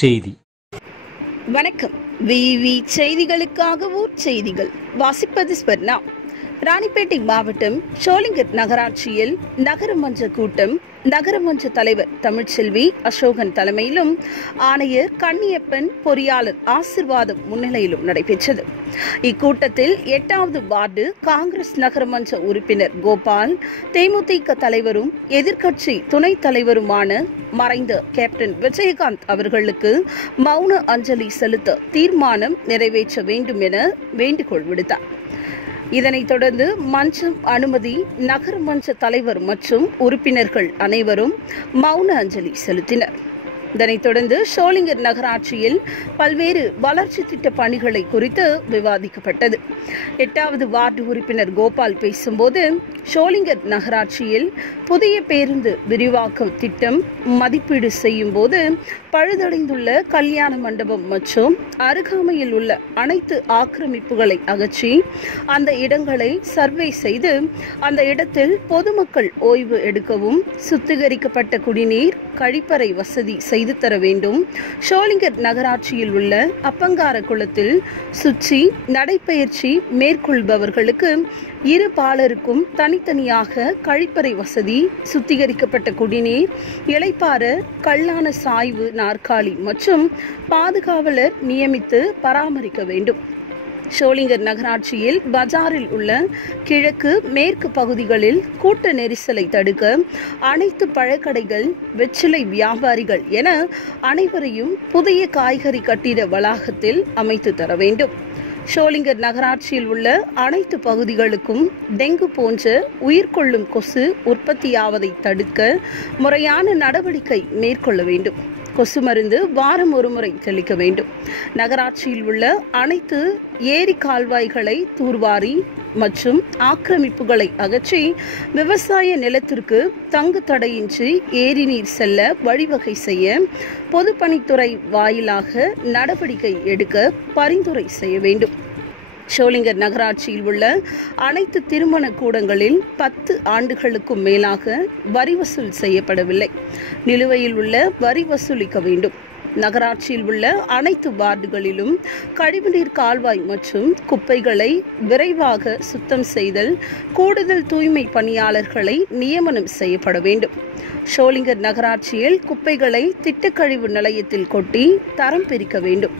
செய்தி. வணக்கம். விவி செய்திகளுக்காக ஊர் செய்திகள் வாசிப்பது ஸ்வர்ணா. ராணிப்பேட்டை மாவட்டம் ஷோலிங்கர் நகராட்சியில் நகரமன்ற கூட்டம் நகரமன்ற தலைவர் தமிழ்ச்செல்வி அசோகன் தலைமையிலும் ஆணையர் கன்னியப்பன் பொறியாளர் ஆசிர்வாதம் முன்னிலையிலும் நடைபெற்றது. இக்கூட்டத்தில் 8வது வார்டு காங்கிரஸ் நகரமன்ற உறுப்பினர் கோபால், தேமுதிக தலைவரும் எதிர்க்கட்சி துணைத் தலைவருமான மறைந்த கேப்டன் விஜயகாந்த் அவர்களுக்கு மௌன அஞ்சலி செலுத்த தீர்மானம் நிறைவேற்ற வேண்டும் என வேண்டுகோள் விடுத்தார். இதனைத் தொடர்ந்து மன்றம் அனுமதி நகரமன்ற தலைவர் மற்றும் உறுப்பினர்கள் அனைவரும் மௌன அஞ்சலி செலுத்தினர். இதனைத் தொடர்ந்து ஷோலிங்கர் நகராட்சியில் பல்வேறு வளர்ச்சி திட்ட பணிகளை குறித்து விவாதிக்கப்பட்டது. 8வது வார்டு உறுப்பினர் கோபால் பேசும்போது, ஷோலிங்கர் நகராட்சியில் புதிய பேருந்து விரிவாக்க திட்டம் மதிப்பீடு செய்யும் போது பழுதடைந்துள்ள கல்யாண மண்டபம் மற்றும் அருகாமையில் உள்ள அனைத்து ஆக்கிரமிப்புகளை அகற்றி அந்த இடங்களை சர்வே செய்து அந்த இடத்தில் பொதுமக்கள் ஓய்வு எடுக்கவும் சுத்திகரிக்கப்பட்ட குடிநீர் கழிப்பறை வசதி செய்து தர வேண்டும். ஷோலிங்கர் நகராட்சியில் உள்ள அப்பங்கார குளத்தில் சுற்றி நடைபயிற்சி மேற்கொள்பவர்களுக்கு இரு பாலருக்கும் தனித்தனியாக கழிப்பறை வசதி, சுத்திகரிக்கப்பட்ட குடிநீர், இளைப்பாற கல்லான சாய்வு நாற்காலி மற்றும் பாதுகாவலர் நியமித்து பராமரிக்க வேண்டும். ஷோலிங்கர் நகராட்சியில் பஜாரில் உள்ள கிழக்கு மேற்கு பகுதிகளில் கூட்ட நெரிசலை தடுக்க அனைத்து பழக்கடைகள், வெற்றிலை வியாபாரிகள் என அனைவரையும் புதிய காய்கறி கட்டிட வளாகத்தில் அமைத்து தர வேண்டும். ஷோலிங்கர் நகராட்சியில் உள்ள அனைத்து பகுதிகளுக்கும் டெங்கு போன்ற உயிர்கொள்ளும் கொசு உற்பத்தியாவதை தடுக்க முறையான நடவடிக்கை மேற்கொள்ள வேண்டும். கொசு மருந்து வாரம் ஒரு முறை தெளிக்க வேண்டும். நகராட்சியில் உள்ள அனைத்து ஏரி கால்வாய்களை தூர்வாரி மற்றும் ஆக்கிரமிப்புகளை அகற்றி விவசாய நிலத்திற்கு தங்கு தடையின்றி ஏரி நீர் செல்ல வழிவகை செய்ய பொதுப்பணித்துறை வாயிலாக நடவடிக்கை எடுக்க பரிந்துரை செய்ய வேண்டும். ஷோலிங்கர் நகராட்சியில் உள்ள அனைத்து திருமண கூடங்களில் 10 ஆண்டுகளுக்கும் மேலாக வரி வசூல் செய்யப்படவில்லை. நிலுவையில் உள்ள வரி வசூலிக்க வேண்டும். நகராட்சியில் உள்ள அனைத்து வார்டுகளிலும் கழிவுநீர் கால்வாய் மற்றும் குப்பைகளை விரைவாக சுத்தம் செய்தல், கூடுதல் தூய்மை பணியாளர்களை நியமனம் செய்யப்பட வேண்டும். ஷோலிங்கர் நகராட்சியில் குப்பைகளை திட்டக்கழிவு நிலையத்தில் கொட்டி தரம் பிரிக்க வேண்டும்.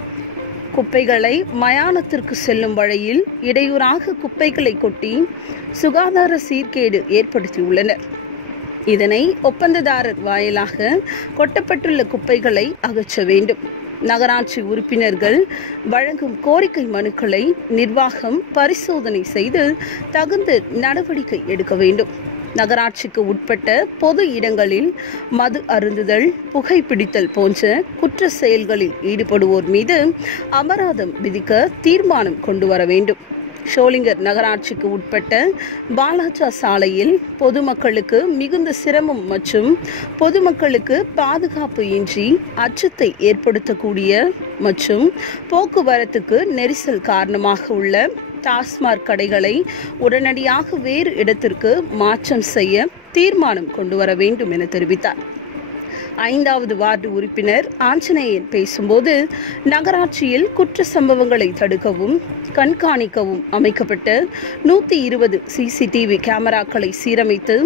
குப்பைகளை மயானத்திற்கு செல்லும் வழியில் இடையூறாக குப்பைகளை கொட்டி சுகாதார சீர்கேடு ஏற்படுத்தியுள்ளனர். இதனை ஒப்பந்ததாரர் வாயிலாக கொட்டப்பட்டுள்ள குப்பைகளை அகற்ற வேண்டும். நகராட்சி உறுப்பினர்கள் வழங்கும் கோரிக்கை மனுக்களை நிர்வாகம் பரிசோதனை செய்து தகுந்த நடவடிக்கை எடுக்க வேண்டும். நகராட்சிக்கு உட்பட்ட பொது இடங்களில் மது அருந்துதல், புகைப்பிடித்தல் போன்ற குற்ற செயல்களில் ஈடுபடுவோர் மீது அபராதம் விதிக்க தீர்மானம் கொண்டு வர வேண்டும். ஷோலிங்கர் நகராட்சிக்கு உட்பட்ட பாலாஜா சாலையில் பொதுமக்களுக்கு மிகுந்த சிரமம் மற்றும் பொதுமக்களுக்கு பாதுகாப்பு இன்றி அச்சத்தை ஏற்படுத்தக்கூடிய மற்றும் போக்குவரத்துக்கு நெரிசல் காரணமாக உள்ள டாஸ்மாக் கடைகளை உடனடியாக வேறு இடத்திற்கு மாற்றம் செய்ய தீர்மானம் கொண்டு வர வேண்டும் என தெரிவித்தார். 5வது வார்டு உறுப்பினர் ஆஞ்சநேயன் பேசும்போது, நகராட்சியில் குற்ற சம்பவங்களை தடுக்கவும் கண்காணிக்கவும் அமைக்கப்பட்ட 120 CCTV கேமராக்களை சீரமைத்து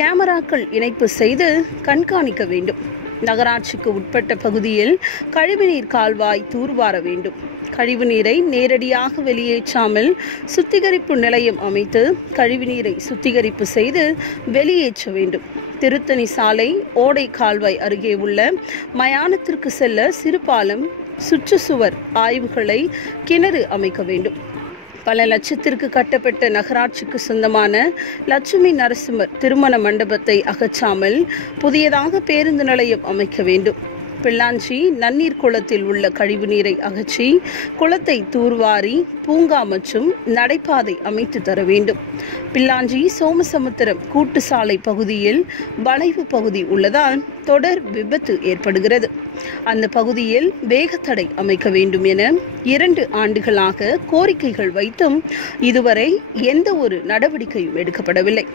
கேமராக்கள் இணைப்பு செய்து கண்காணிக்க வேண்டும். நகராட்சிக்கு உட்பட்ட பகுதியில் கழிவுநீர் கால்வாய் தூர்வார வேண்டும். கழிவுநீரை நேரடியாக வெளியேற்றாமல் சுத்திகரிப்பு நிலையம் அமைத்து கழிவுநீரை சுத்திகரிப்பு செய்து வெளியேற்ற வேண்டும். திருத்தணி சாலை ஓடை கால்வாய் அருகே உள்ள மயானத்திற்கு செல்ல சிறுபாலம், சுற்றுச்சுவர் ஆய்வுகளை கிணறு அமைக்க வேண்டும். பல லட்சத்திற்கு கட்டப்பட்ட நகராட்சிக்கு சொந்தமான லட்சுமி நரசிம்மர் திருமண மண்டபத்தை அகற்றாமல் புதியதாக பேருந்து நிலையம் அமைக்க வேண்டும். பிள்ளாஞ்சி நன்னீர் குளத்தில் உள்ள கழிவு நீரை அகற்றி குளத்தை தூர்வாரி பூங்கா மற்றும் நடைபாதை அமைத்து தர வேண்டும். பிள்ளாஞ்சி சோமசமுத்திரம் கூட்டு சாலை பகுதியில் வளைவு பகுதி உள்ளதால் தொடர் விபத்து ஏற்படுகிறது. அந்த பகுதியில் வேகத்தடை அமைக்க வேண்டும் என 2 ஆண்டுகளாக கோரிக்கைகள் வைத்தும் இதுவரை எந்த ஒரு நடவடிக்கையும் எடுக்கப்படவில்லை.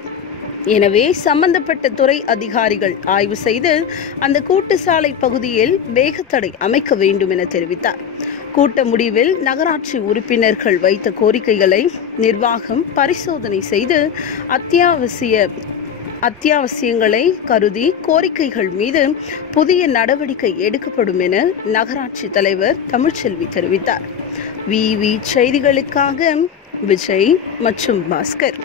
எனவே சம்பந்தப்பட்ட துறை அதிகாரிகள் ஆய்வு செய்து அந்த கூட்டு சாலை பகுதியில் வேகத்தடை அமைக்க வேண்டும் என தெரிவித்தார். கூட்ட முடிவில் நகராட்சி உறுப்பினர்கள் வைத்த கோரிக்கைகளை நிர்வாகம் பரிசோதனை செய்து அத்தியாவசியங்களை கருதி கோரிக்கைகள் மீது புதிய நடவடிக்கை எடுக்கப்படும் என நகராட்சி தலைவர் தமிழ்ச்செல்வி தெரிவித்தார். விவி செய்திகளுக்காக விஜய் மற்றும் பாஸ்கர்.